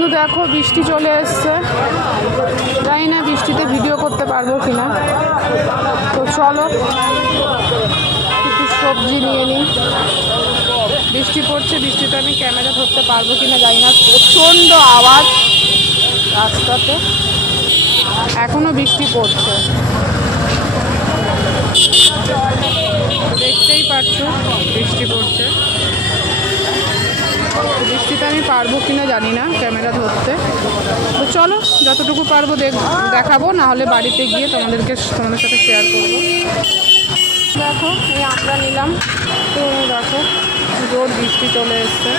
বন্ধু দেখো বৃষ্টি চলে এসছে, জানি না বৃষ্টিতে ভিডিও করতে পারবো কিনা। তো চলো একটু সবজি নিয়ে নিই। বৃষ্টি পড়ছে, বৃষ্টিতে আমি ক্যামেরা ধরতে পারবো কিনা জানি না, প্রচণ্ড আওয়াজ রাস্তাতে, এখনো বৃষ্টি পড়ছে, দেখতেই পাচ্ছ বৃষ্টি পড়ছে। বৃষ্টিতে আমি পারবো কিনা জানি না ক্যামেরা ধরতে। তো চলো যতটুকু পারবো দেখাবো, না হলে বাড়িতে গিয়ে তোমাদের সাথে শেয়ার করবো। দেখো এই আমরা নিলাম, তো দেখো জোর বৃষ্টি চলে এসছে।